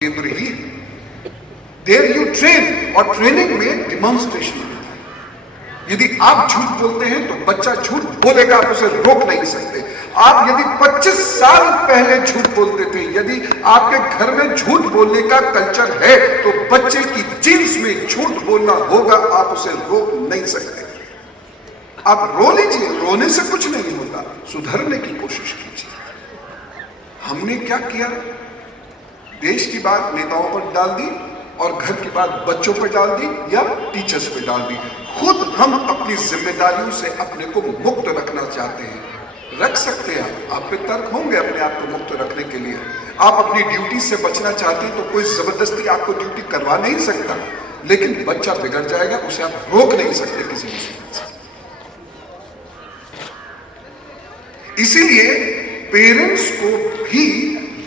केंद्र ही there you train, और training में डिमॉन्स्ट्रेशन होता है। यदि आप झूठ बोलते हैं तो बच्चा झूठ बोलेगा, आप उसे रोक नहीं सकते। आप यदि 25 साल पहले झूठ बोलते थे, यदि आपके घर में झूठ बोलने का कल्चर है तो बच्चे की जीन्स में झूठ बोलना होगा, आप उसे रोक नहीं सकते। आप रो लीजिए, रोने से कुछ नहीं होता, सुधरने की कोशिश कीजिए। हमने क्या किया? देश की बात नेताओं पर डाल दी और घर की बात बच्चों पर डाल दी या टीचर्स पर डाल दी। खुद हम अपनी जिम्मेदारियों से अपने को मुक्त रखना चाहते हैं, रख सकते हैं। आप पे तर्क होंगे अपने आप को मुक्त रखने के लिए। आप अपनी ड्यूटी से बचना चाहते हैं तो कोई जबरदस्ती आपको ड्यूटी करवा नहीं सकता, लेकिन बच्चा बिगड़ जाएगा, उसे आप रोक नहीं सकते किसी मुसीबत से। इसीलिए पेरेंट्स को भी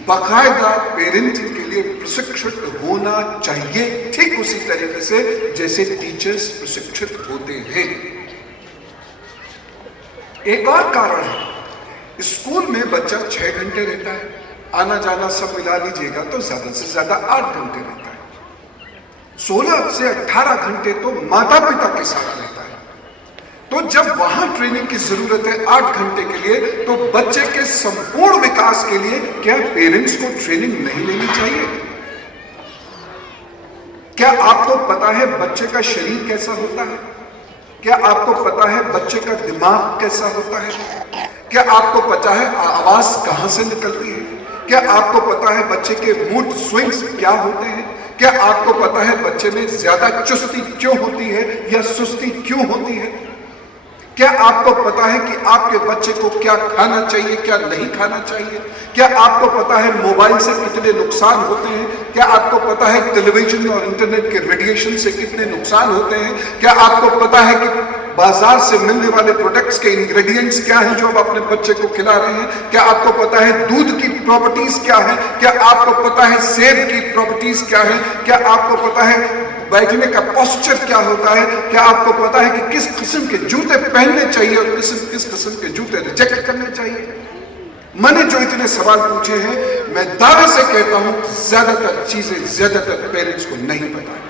बाकायदा पेरेंटिंग के लिए प्रशिक्षित होना चाहिए, ठीक उसी तरीके से जैसे टीचर्स प्रशिक्षित होते हैं। एक और कारण है, स्कूल में बच्चा 6 घंटे रहता है, आना जाना सब मिला लीजिएगा तो ज्यादा से ज्यादा 8 घंटे रहता है। 16 से 18 घंटे तो माता पिता के साथ रहता है। तो जब वहां ट्रेनिंग की जरूरत है 8 घंटे के लिए, तो बच्चे के संपूर्ण विकास के लिए क्या पेरेंट्स को ट्रेनिंग नहीं लेनी चाहिए? क्या आपको पता है बच्चे का शरीर कैसा होता है? क्या आपको पता है बच्चे का दिमाग कैसा होता है? क्या आपको पता है आवाज कहां से निकलती है? क्या आपको पता है बच्चे के मूड स्विंग्स क्या होते हैं? क्या आपको पता है बच्चे में ज्यादा चुस्ती क्यों होती है या सुस्ती क्यों होती है? क्या आपको पता है कि आपके बच्चे को क्या खाना चाहिए, क्या नहीं खाना चाहिए? क्या आपको पता है मोबाइल से कितने नुकसान होते हैं? क्या आपको पता है टेलीविजन और इंटरनेट के रेडिएशन से कितने नुकसान होते हैं? क्या आपको पता है कि बाजार से मिलने वाले प्रोडक्ट्स के इंग्रेडिएंट्स क्या हैं जो आप अपने बच्चे को खिला रहे हैं? क्या आपको पता है दूध की प्रॉपर्टीज क्या है? क्या आपको पता है सेब की प्रॉपर्टीज क्या है? क्या आपको पता है बैठने का पोस्चर क्या होता है? क्या आपको पता है कि किस किस्म के जूते पहनने चाहिए और किस किस्म के जूते रिजेक्ट करने चाहिए? मैंने जो इतने सवाल पूछे हैं, मैं दावे से कहता हूं ज्यादातर चीजें ज्यादातर पेरेंट्स को नहीं पता है।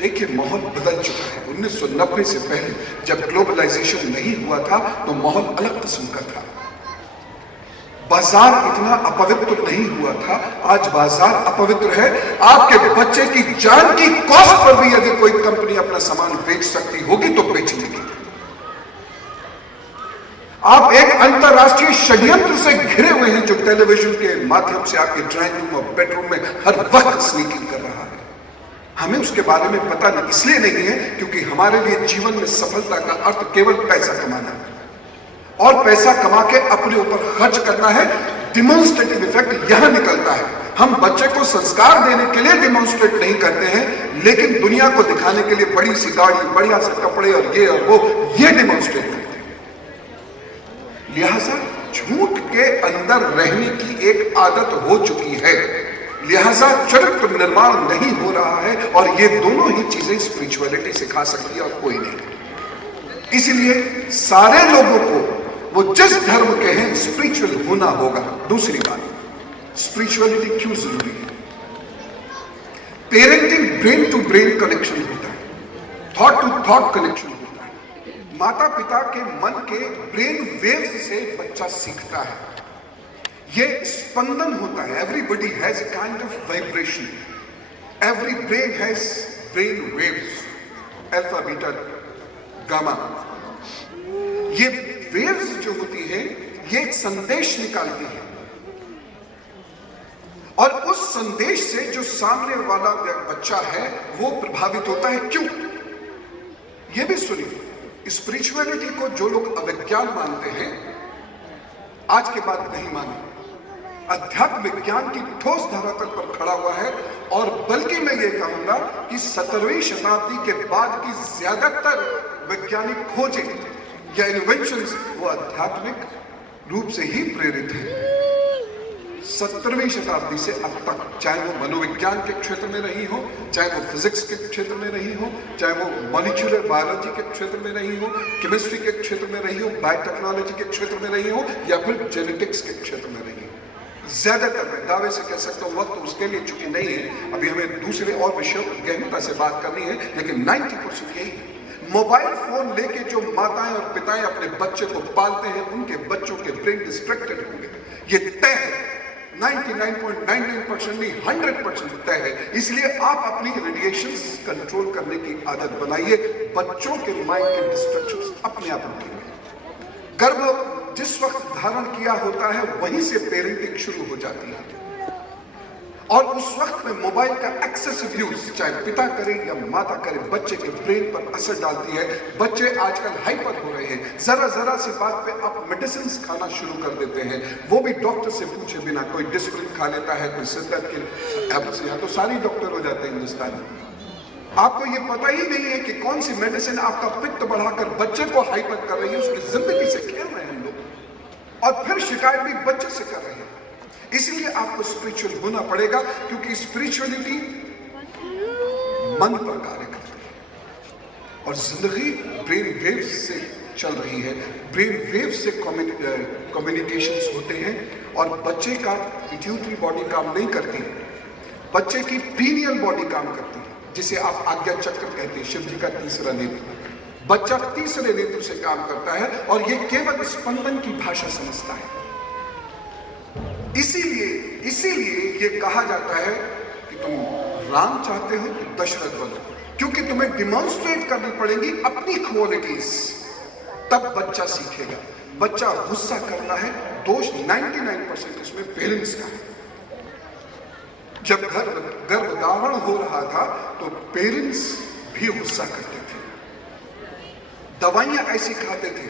देखिए माहौल बदल चुका है। 1990 से पहले जब ग्लोबलाइजेशन नहीं हुआ था तो माहौल अलग किस्म का था। बाजार इतना अपवित्र नहीं हुआ था, आज बाजार अपवित्र है। आपके बच्चे की जान की कॉस्ट पर भी यदि कोई कंपनी अपना सामान बेच सकती होगी तो बेच लेगी। आप एक अंतरराष्ट्रीय षड्यंत्र से घिरे हुए हैं जो टेलीविजन के माध्यम से आपके ड्राइंग रूम और बेडरूम में हर वक्त स्नीकिंग कर रहा है। हमें उसके बारे में पता नहीं, इसलिए नहीं है क्योंकि हमारे लिए जीवन में सफलता का अर्थ केवल पैसा कमाना है और पैसा कमा के अपने ऊपर खर्च करना है। डिमॉन्स्ट्रेटिव इफेक्ट यहां निकलता है। हम बच्चे को संस्कार देने के लिए डिमॉन्स्ट्रेट नहीं करते हैं, लेकिन दुनिया को दिखाने के लिए बड़ी सी गाड़ी, बढ़िया से कपड़े और ये और वो, ये डिमॉन्स्ट्रेट करते हैं। लिहाजा झूठ के अंदर रहने की एक आदत हो चुकी है, लिहाजा चरित्र निर्माण नहीं हो रहा है। और ये दोनों ही चीजें स्पिरिचुअलिटी सिखा सकती है और कोई नहीं। इसलिए सारे लोगों को वो जिस धर्म के हैं स्पिरिचुअल होना होगा। दूसरी बात, स्पिरिचुअलिटी क्यों जरूरी है? Parenting brain to brain connection होता है, थॉट टू थॉट कनेक्शन होता है। माता पिता के मन के ब्रेन वेव्स से बच्चा सीखता है। ये स्पंदन होता है। Everybody has a kind of vibration. Every brain has brain waves, alpha beta gamma. ये वेव्स जो होती है ये एक संदेश निकालती है और उस संदेश से जो सामने वाला बच्चा है वो प्रभावित होता है। क्यों? ये भी सुनिए, स्पिरिचुअलिटी को जो लोग अविज्ञान मानते हैं आज के बाद नहीं माने। अध्यात्म विज्ञान की ठोस धरातल पर खड़ा हुआ है और बल्कि मैं ये कहूंगा कि 17वीं शताब्दी के बाद की ज्यादातर वैज्ञानिक खोजें या इन्वेंशंस वो आध्यात्मिक रूप से ही प्रेरित है। 17वीं शताब्दी से अब तक, चाहे वो मनोविज्ञान के क्षेत्र में रही हो, चाहे वो फिजिक्स के क्षेत्र में रही हो, चाहे वो मॉलिक्यूलर बायोलॉजी के क्षेत्र में रही हो, केमिस्ट्री के क्षेत्र में रही हो, बायोटेक्नोलॉजी के क्षेत्र में रही हो या फिर जेनेटिक्स के क्षेत्र में रही हो, ज्यादातर मैं दावे से कह सकता हूं, वक्त उसके लिए चूंकि नहीं है, अभी हमें दूसरे और विषयों पर गहनता से बात करनी है, लेकिन 90% यही है। मोबाइल फोन लेके जो माताएं और पिताएं अपने बच्चे को पालते हैं, उनके बच्चों के ब्रेन डिस्ट्रैक्टेड होंगे, ये तय है। 99.99% नहीं, 100% तय है। इसलिए आप अपनी रेडिएशंस कंट्रोल करने की आदत बनाइए। बच्चों के माइंड के डिस्ट्रैक्शंस अपने आप रुकेंगे। गर्भ जिस वक्त धारण किया होता है, वहीं से पेरेंटिंग शुरू हो जाती है, और उस वक्त में मोबाइल का एक्सेसिव यूज, चाहे पिता करे या माता करे, बच्चे के ब्रेन पर असर डालती है। बच्चे आजकल हाइपर हो रहे हैं। जरा सी बात पे आप मेडिसिन खाना शुरू कर देते हैं, वो भी डॉक्टर से पूछे बिना। कोई डिस्प्रिन खा लेता है, कोई सिर दर्द के, अब यहाँ तो सारे डॉक्टर हो जाते हैं हिंदुस्तान में। आपको ये पता ही नहीं है कि कौन सी मेडिसिन आपका पित्त बढ़ाकर बच्चे को हाइपर कर रही है। उसकी जिंदगी से खेल रहे हैं हम लोग, और फिर शिकायत भी बच्चे से कर रहे हैं। इसलिए आपको स्पिरिचुअल होना पड़ेगा, क्योंकि स्पिरिचुअलिटी मन पर कार्य करती है, और जिंदगी ब्रेन वेव्स से चल रही है। ब्रेन वेव से कम्युनिकेशंस होते हैं, और बच्चे का पिट्यूटरी बॉडी काम नहीं करती, बच्चे की पीनियल बॉडी काम करती है, जिसे आप आज्ञा चक्र कहते हैं, शिव जी का तीसरा नेत्र। बच्चा तीसरे नेत्र से काम करता है, और यह केवल स्पंदन की भाषा समझता है। इसीलिए ये कहा जाता है कि तुम राम चाहते हो तो दशरथ बनो, क्योंकि तुम्हें डिमॉन्स्ट्रेट करनी पड़ेगी अपनी क्वालिटीज, तब बच्चा सीखेगा। बच्चा गुस्सा करता है, दोष 99% इसमें पेरेंट्स का है। जब गर्भधारण हो रहा था तो पेरेंट्स भी गुस्सा करते थे, दवाइयां ऐसी खाते थे,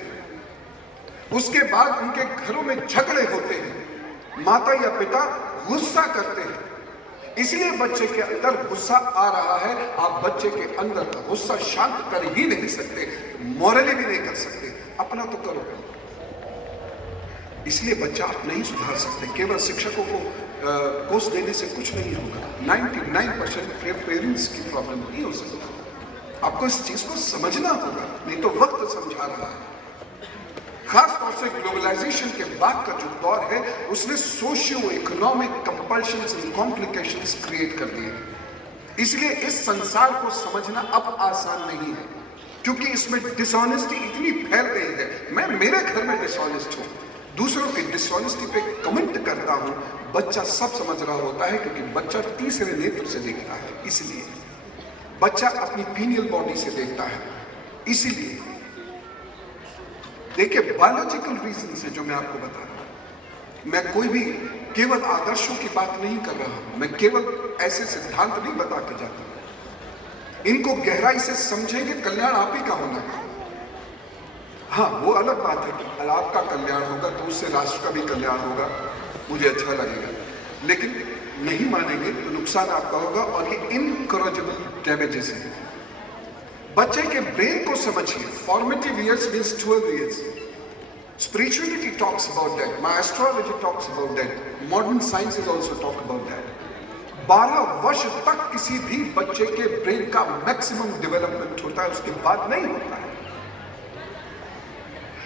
उसके बाद उनके घरों में झगड़े होते हैं, माता या पिता गुस्सा करते हैं। इसलिए बच्चे के अंदर गुस्सा आ रहा है। आप बच्चे के अंदर का गुस्सा शांत कर ही नहीं सकते, मॉरली भी नहीं कर सकते। अपना तो करो, इसलिए बच्चा आप नहीं सुधार सकते। केवल शिक्षकों को कोर्स देने से कुछ नहीं होगा। 99% पेरेंट्स की प्रॉब्लम नहीं हो सकती। आपको इस चीज को समझना होगा, नहीं तो वक्त समझा रहा है। खास तौर से ग्लोबलाइजेशन के बाद का जो दौर है, उसने socio economic compulsions and complications create कर दिए। इसलिए इस संसार को समझना अब आसान नहीं है, क्योंकि इसमें डिसऑनेस्टी इतनी फैल गई है। मैं मेरे घर में डिसऑनेस्ट हूं, दूसरों की डिसऑनेस्टी पे कमेंट करता हूं। बच्चा सब समझ रहा होता है, क्योंकि बच्चा तीसरे नेत्र से देखता है। इसलिए बच्चा अपनी पीनियल बॉडी से देखता है। इसीलिए देखिए, बायोलॉजिकल रीजन से जो मैं आपको बता रहा हूं, मैं कोई भी केवल आदर्शों की बात नहीं कर रहा हूं, मैं केवल ऐसे सिद्धांत नहीं बता के जाता। इनको गहराई से समझेंगे, कल्याण आप ही का होना है। हाँ, वो अलग बात है कि आपका कल्याण होगा तो उससे राष्ट्र का भी कल्याण होगा, मुझे अच्छा लगेगा। लेकिन नहीं मानेंगे तो नुकसान आपका होगा, और ये इनकरेजेबल डैमेजेस है। बच्चे के ब्रेन को समझिए। Formative years means 12 years. Spirituality talks about that. My astrology talks about that. Modern sciences also talk about that. 12 वर्ष तक किसी भी बच्चे के ब्रेन का मैक्सिमम डेवलपमेंट होता है, उसके बाद नहीं होता है।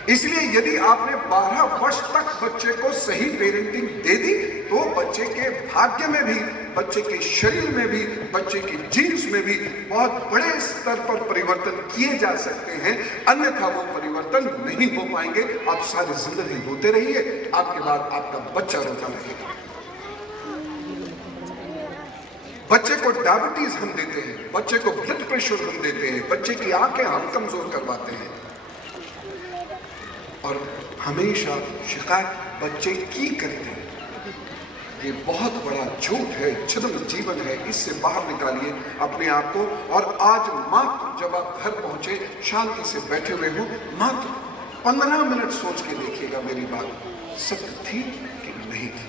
इसलिए यदि आपने 12 वर्ष तक बच्चे को सही पेरेंटिंग दे दी, तो बच्चे के भाग्य में भी, बच्चे के शरीर में भी, बच्चे के जीन्स में भी बहुत बड़े स्तर पर परिवर्तन किए जा सकते हैं। अन्यथा वो परिवर्तन नहीं हो पाएंगे। आप सारी जिंदगी रोते रहिए, आपके बाद आपका बच्चा रोता रहेगा। बच्चे को डायबिटीज हम देते हैं, बच्चे को ब्लड प्रेशर हम देते हैं, बच्चे की आंखें हम कमजोर करवाते हैं, और हमेशा शिकायत बच्चे की करते हैं। ये बहुत बड़ा झूठ है, छिद्र जीवन है। इससे बाहर निकालिए अपने आप को। और आज मात्र जब आप घर पहुंचे, शांति से बैठे हुए हो, मात्र 15 मिनट सोच के देखिएगा मेरी बात सत्य थी कि नहीं थी।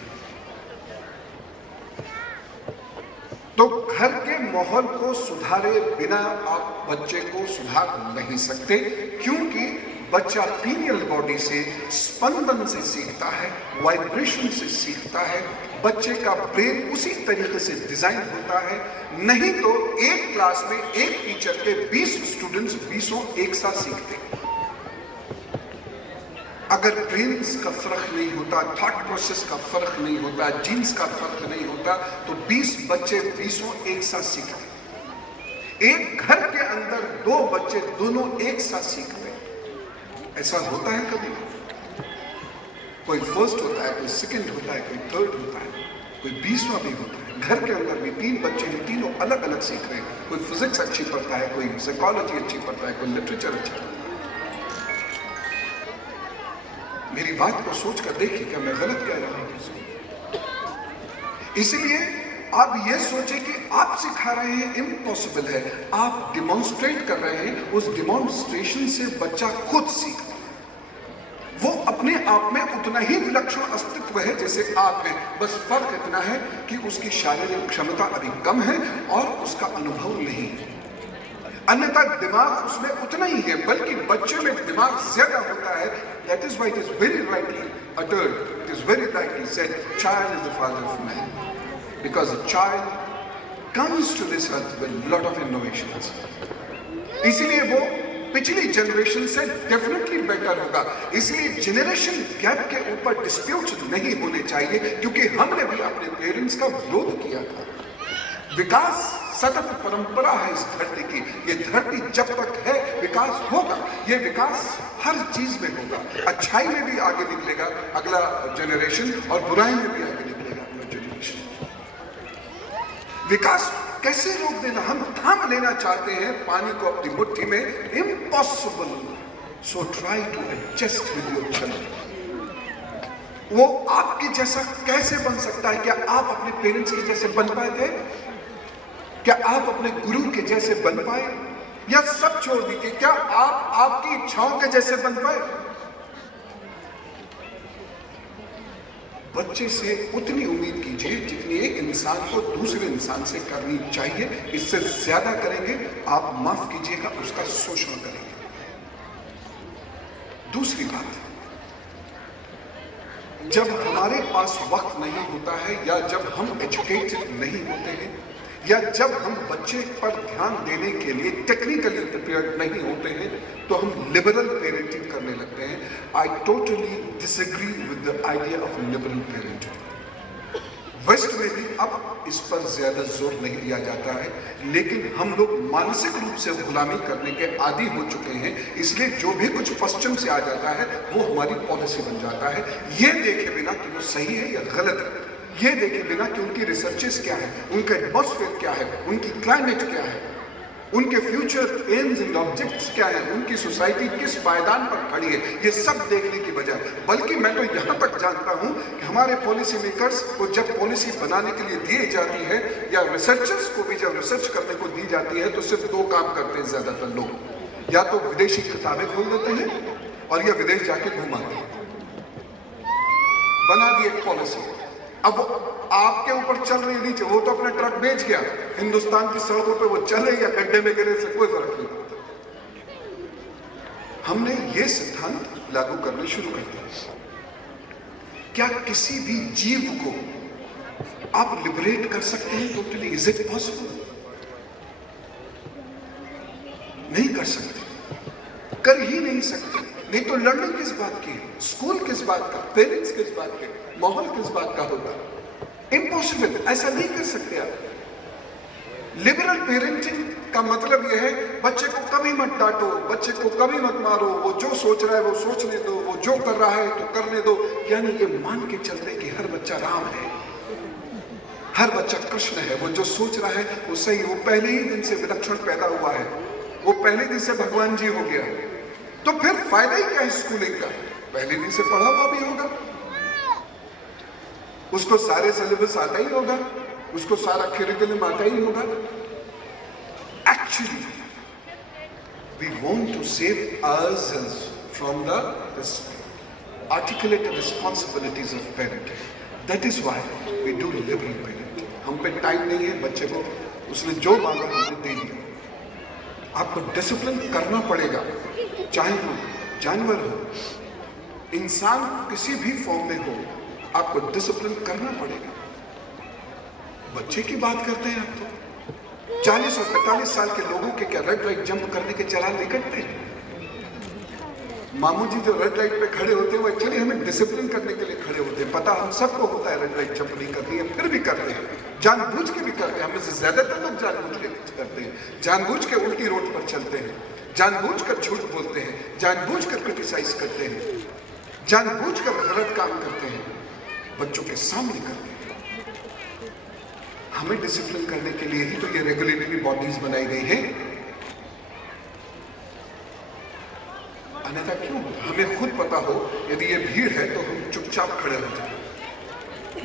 तो घर के माहौल को सुधारे बिना आप बच्चे को सुधार नहीं सकते, क्योंकि बच्चा पीनियल बॉडी से, स्पंदन से सीखता है, वाइब्रेशन से सीखता है। बच्चे का ब्रेन उसी तरीके से डिजाइन होता है। नहीं तो एक क्लास में एक टीचर के 20 स्टूडेंट्स 20 एक साथ सीखते। अगर ब्रेन्स का फर्क नहीं होता, थॉट प्रोसेस का फर्क नहीं होता, जीन्स का फर्क नहीं होता, तो 20 बच्चे 20 एक साथ सीखते। एक घर के अंदर 2 बच्चे दोनों एक साथ सीखते। ऐसा होता है कभी? कोई फर्स्ट होता है, कोई सेकंड होता है, कोई थर्ड होता है, कोई 20वां भी होता है। घर के अंदर भी 3 बच्चे हैं, तीनों अलग अलग सीख रहे हैं। कोई फिजिक्स अच्छी पढ़ता है, कोई साइकोलॉजी अच्छी पढ़ता है, कोई लिटरेचर अच्छा पढ़ता है। मेरी बात को सोचकर देखिए, क्या मैं गलत कह रहा हूं? इसलिए आप ये सोचें कि आप सिखा रहे हैं, इम्पॉसिबल है। आप डिमॉन्स्ट्रेट कर रहे हैं, उस डिमॉन्स्ट्रेशन से बच्चा खुद सीखता है। वो अपने आप में उतना ही विलक्षण अस्तित्व है जैसे आप हैं, बस फर्क इतना है कि उसकी शारीरिक क्षमता अभी कम है और उसका अनुभव नहीं है। अन्यथा दिमाग उसमें उतना ही है, बल्कि बच्चे में दिमाग ज्यादा होता है। That is why it is very rightly uttered, it is very rightly said, child is the father of man. Because a child comes to this earth with a lot of innovations. इसलिए वो पिछली generation से definitely better होगा। इसलिए generation gap के ऊपर dispute नहीं होने चाहिए, क्योंकि हमने भी अपने पेरेंट्स का विरोध किया था। विकास सतत परंपरा है इस धरती की। ये धरती जब तक है विकास होगा। ये विकास हर चीज में होगा। अच्छाई में भी आगे निकलेगा अगला जनरेशन, और बुराई में भी आगे निकलेगा अगला जनरेशन। विकास कैसे रोक देना? हम थाम लेना चाहते हैं पानी को अपनी मुट्ठी में। Impossible. So try to adjust with your child. वो आपके जैसा कैसे बन सकता है? क्या आप अपने पेरेंट्स के जैसे बन पाए थे? क्या आप अपने गुरु के जैसे बन पाए? या सब छोड़ दीजिए, क्या आप आपकी इच्छाओं के जैसे बन पाए? बच्चे से उतनी उम्मीद कीजिए जितनी एक इंसान को दूसरे इंसान से करनी चाहिए। इससे ज्यादा करेंगे, आप माफ कीजिएगा, उसका शोषण करेंगे। दूसरी बात, जब हमारे पास वक्त नहीं होता है, या जब हम एजुकेटेड नहीं होते हैं, या जब हम बच्चे पर ध्यान देने के लिए टेक्निकली प्रिपेयर्ड नहीं होते हैं, तो हम लिबरल पेरेंटिंग करने लगते हैं। I totally disagree with the idea of liberal parenting. West में भी अब इस पर ज्यादा जोर नहीं दिया जाता है, लेकिन हम लोग मानसिक रूप से गुलामी करने के आदी हो चुके हैं। इसलिए जो भी कुछ पश्चिम से आ जाता है वो हमारी पॉलिसी बन जाता है, ये देखे बिना कि वो सही है या गलत है, ये देखे बिना कि उनकी रिसर्चेस क्या है, उनका एटमॉस्फेयर क्या है, उनकी क्लाइमेट क्या है, उनके फ्यूचर एम्स एंड ऑब्जेक्ट्स क्या है, उनकी सोसाइटी किस पायदान पर खड़ी है, ये सब देखने की बजाय। बल्कि मैं तो यहाँ तक जानता हूँ कि हमारे पॉलिसी मेकर्स को जब पॉलिसी बनाने के लिए दी जाती है, या रिसर्चर्स को भी जब रिसर्च करने को दी जाती है, तो सिर्फ 2 काम करते हैं ज्यादातर लोग। या तो विदेशी किताबें खोल देते हैं, और या विदेश जाके घुमाते हैं। बना दी एक पॉलिसी, अब आपके ऊपर चल रही नीचे। वो तो अपना ट्रक बेच गया, हिंदुस्तान की सड़कों पे वो चले या गड्ढे में गिरे से कोई फर्क नहीं पड़ता। हमने ये सिद्धांत लागू करने शुरू कर दिया। क्या किसी भी जीव को आप लिबरेट कर सकते हैं टोटली? Is it possible? नहीं कर सकते, कर ही नहीं सकते। नहीं तो लर्निंग किस बात की, स्कूल किस बात का, पेरेंट्स किस बात के, माहौल किस बात का होगा? इम्पॉसिबल, ऐसा नहीं कर सकते आप। लिबरल पेरेंटिंग का मतलब यह है, बच्चे को कभी मत डांटो, बच्चे को कभी मत मारो, वो जो सोच रहा है वो सोचने दो, वो जो कर रहा है तो करने दो। यानी ये मान के चलते कि हर बच्चा राम है, हर बच्चा कृष्ण है, वो जो सोच रहा है वो सही, वो पहले ही दिन से विलक्षण पैदा हुआ है, वो पहले दिन से भगवान जी हो गया। तो फिर फायदा ही क्या है स्कूलिंग का? पहले दिन से पढ़ा हुआ भी होगा, उसको सारे सिलेबस आता ही होगा, उसको सारा करिकुलम आता ही होगा। Actually we want to save ourselves from the articulated responsibilities of parenting. That is why we do liberal parenting. हम पे टाइम नहीं है, बच्चे को उसने जो मांगा हमने दे दिया। आपको डिसिप्लिन करना पड़ेगा, चाहे वो जानवर हो, इंसान किसी भी फॉर्म में हो, आपको डिसिप्लिन करना पड़ेगा। बच्चे की बात करते हैं आप तो 40 और 45 साल के लोगों के क्या रेड लाइट जंप करने के चालान निकलते हैं? मामू जी जो रेड लाइट पे खड़े होते हैं वो एक्चुअली हमें डिसिप्लिन करने के लिए खड़े होते हैं। पता हम सबको होता है रेड लाइट जंप नहीं करनी है, फिर भी करते हैं, जानबूझ के भी करते हैं। हमें से ज्यादातर लोग जानबूझ के करते हैं, जानबूझ के उल्टी रोड पर चलते हैं, जानबूझ कर झूठ बोलते हैं, जानबूझ कर क्रिटिसाइज करते हैं, जानबूझ कर गलत काम करते हैं, बच्चों के सामने करते हैं। हमें डिसिप्लिन करने के लिए ही तो ये रेगुलेटरी बॉडीज बनाई गई है, अन्यथा क्यों? हमें खुद पता हो यदि ये भीड़ है तो हम चुपचाप खड़े हो जाए,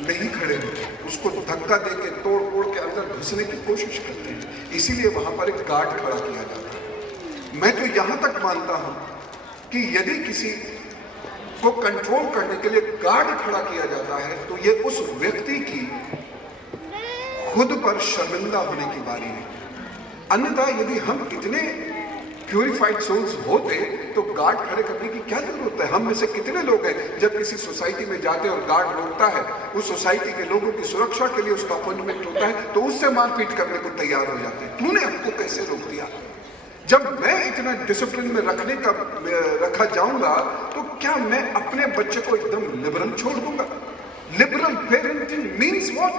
नहीं खड़े होते, उसको धक्का देके तोड़ तोड़ के अंदर घुसने की कोशिश करते हैं। इसीलिए वहां पर एक गार्ड खड़ा किया जाता है। मैं तो यहां तक मानता हूं कि यदि किसी को कंट्रोल करने के लिए गार्ड खड़ा किया जाता है तो ये उस व्यक्ति की खुद पर शर्मिंदा होने की बारी है। अन्यथा यदि हम इतने प्यूरिफाइड सोल्स होते तो गार्ड खड़े करने की क्या जरूरत है? हम में से कितने लोग हैं जब किसी सोसाइटी में जाते हैं और गार्ड रोकता है, उस सोसाइटी के लोगों की सुरक्षा के लिए उसका अपॉइंटमेंट होता है तो उससे मारपीट करने को तैयार हो जाते हैं। तूने हमको कैसे रोक दिया? जब मैं इतना डिसिप्लिन में रखा जाऊंगा तो क्या मैं अपने बच्चे को एकदम लिबरल छोड़ दूंगा? Liberal parenting means what?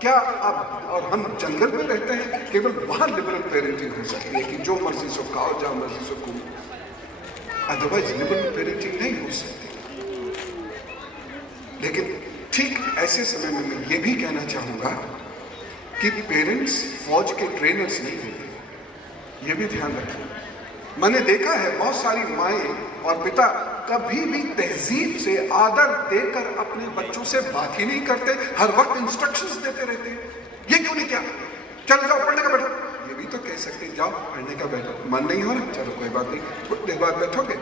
क्या अब और हम जंगल में रहते हैं, केवल वहां लिबरल पेरेंटिंग हो सकती है कि जो मर्जी सो खाओ, जहां मर्जी सो घूमो, अदरवाइज लिबरल पेरेंटिंग नहीं हो सकती। लेकिन ठीक ऐसे समय में मैं ये भी कहना चाहूंगा कि पेरेंट्स फौज के ट्रेनर्स नहीं होते, ये भी ध्यान रखें। मैंने देखा है बहुत सारी माएं और पिता कभी भी तहजीब से, आदर देकर अपने बच्चों से बात ही नहीं करते, हर वक्त इंस्ट्रक्शंस देते रहते हैं। ये क्यों नहीं किया? चल जाओ पढ़ने का बैठो। ये भी तो कह सकते जाओ पढ़ने का बैठो, मन नहीं हो रहा, चलो कोई बात नहीं, कुछ देर बाद बैठोगे।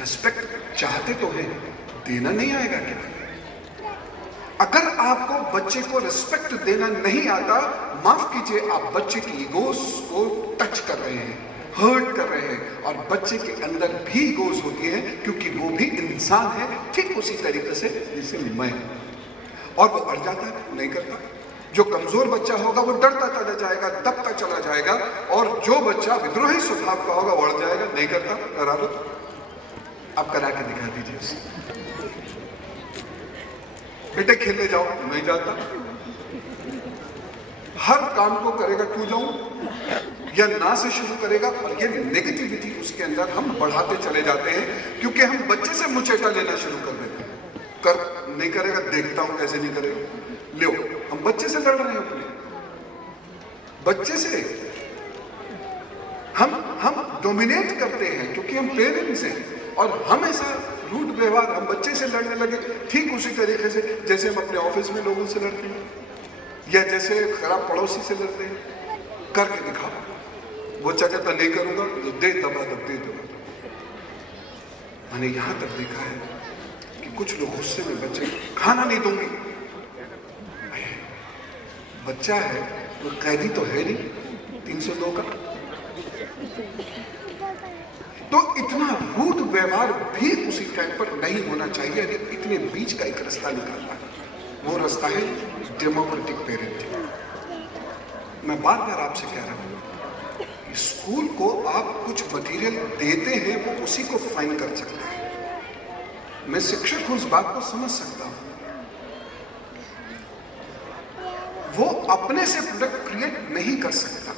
रिस्पेक्ट चाहते तो हैं, देना नहीं आएगा क्या? अगर आपको बच्चे को रिस्पेक्ट देना नहीं आता, माफ कीजिए, आप बच्चे की ईगोस को टच कर रहे हैं, हर्ट कर रहे हैं। और बच्चे के अंदर भी ईगोस होती है क्योंकि वो भी इंसान है, ठीक उसी तरीके से जैसे मैं। और वो अड़ जाता है, नहीं करता। जो कमजोर बच्चा होगा वो डरता चला जाएगा, दबता चला जाएगा, और जो बच्चा विद्रोही स्वभाव का होगा वो अड़ जाएगा, नहीं करता। करा लो, अब करा के दिखा दीजिए उसे। बेटे खेलने जाओ, नहीं जाता। हर काम को करेगा क्यों जाऊं या ना से शुरू करेगा, और ये नेगेटिविटी उसके अंदर हम बढ़ाते चले जाते हैं क्योंकि हम बच्चे से मुचेटा लेना शुरू कर देते हैं। कर नहीं करेगा, देखता हूं कैसे नहीं करेगा। लो, हम बच्चे से लड़ रहे हैं, अपने बच्चे से हम डोमिनेट करते हैं क्योंकि हम पेरेंट्स हैं और हम ऐसा रूड व्यवहार हम बच्चे से लड़ने लगे। ठीक उसी तरीके से जैसे हम अपने ऑफिस में लोगों से लड़ते हैं या जैसे खराब पड़ोसी से लड़ते हैं, करके दिखाओ। वो क्या कहता, नहीं करूंगा तो दे दबा दब, दे दबा। मैंने यहां तक देखा है कि कुछ लोग गुस्से में बच्चे खाना नहीं दूंगी। बच्चा है, वो कैदी तो है नहीं 302 का। तो इतना रूड व्यवहार भी उसी टाइम पर नहीं होना चाहिए। इतने बीच का एक रास्ता निकालना है, वो रास्ता है डेमोक्रेटिक पेरेंटिंग। मैं बार बार आपसे कह रहा हूं, स्कूल को आप कुछ मटेरियल देते हैं, वो उसी को फाइन कर सकता है। मैं शिक्षक हूं, इस बात को समझ सकता हूं। वो अपने से प्रोडक्ट क्रिएट नहीं कर सकता।